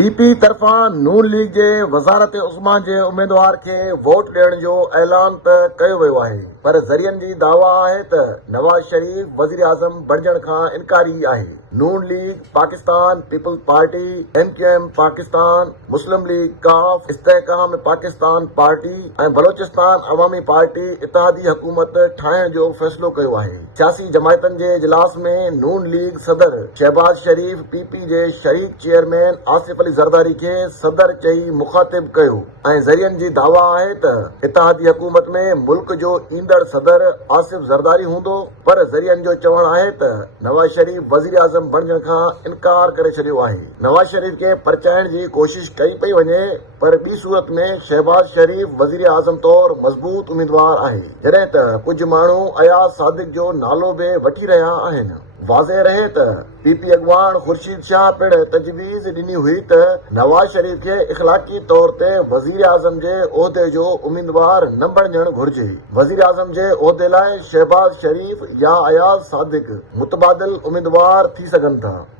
पीपी तरफ़ां नून लीग जे वज़ारत उस्मा जे उम्मीदवार खे वोट ॾियण जो ऐलान त कयो वियो आहे, पर ज़रियनि जी दावा आहे त नवाज़ शरीफ वज़ीर आज़म बणजण खां इनकारी आहे। Noon league Pakistan, people's party, MQM Pakistan, Muslim league काफ, इस्तेहकाम पाकिस्तान पार्टी ऐं बलोचिस्तान अवामी पार्टी इत्तेहादी हुकूमत ठाहिण जो फ़ैसिलो कयो आहे। सियासी जमायतनि जे इजलास में नून लीग सदर शहबाज शरीफ पीपी जे शरीक चेयरमैन आसिफ अली ज़रदारी खे सदर चई मुखातिब कयो ऐं ज़रियनि जी दावा आहे त इत्तेहादी हुकूमत में मुल्क जो ईंदड़ सदर आसिफ ज़रदारी हूंदो, पर ज़रियनि जो चवणु आहे त नवाज़ शरीफ वज़ीर आज़म बणजण खां इनकार करे छॾियो आहे। नवाज़ शरीफ खे परचाइण जी कोशिश कई पई वञे, पर ॿी सूरत में शहबाज शरीफ वज़ीर आज़म तौरु मज़बूत उम्मीदवार आहे, जॾहिं त कुझु माण्हू अयाज़ सादिक जो नालो बि वठी रहिया आहिनि। वाज़े रहे त पीपी अॻवान ख़ुर्शीद शाह पिण तजवीज़ ॾिनी हुई त नवाज़ शरीफ खे इख़लाक़ी तौर ते वज़ीर आज़म जे उहिदे जो उम्मीदवार न बणजणु घुर्जे। वज़ीर आज़म जे उहिदे लाइ शहबाज शरीफ या अयाज़ सादिक मुतबादिल उम्मीदवार थी सघनि था।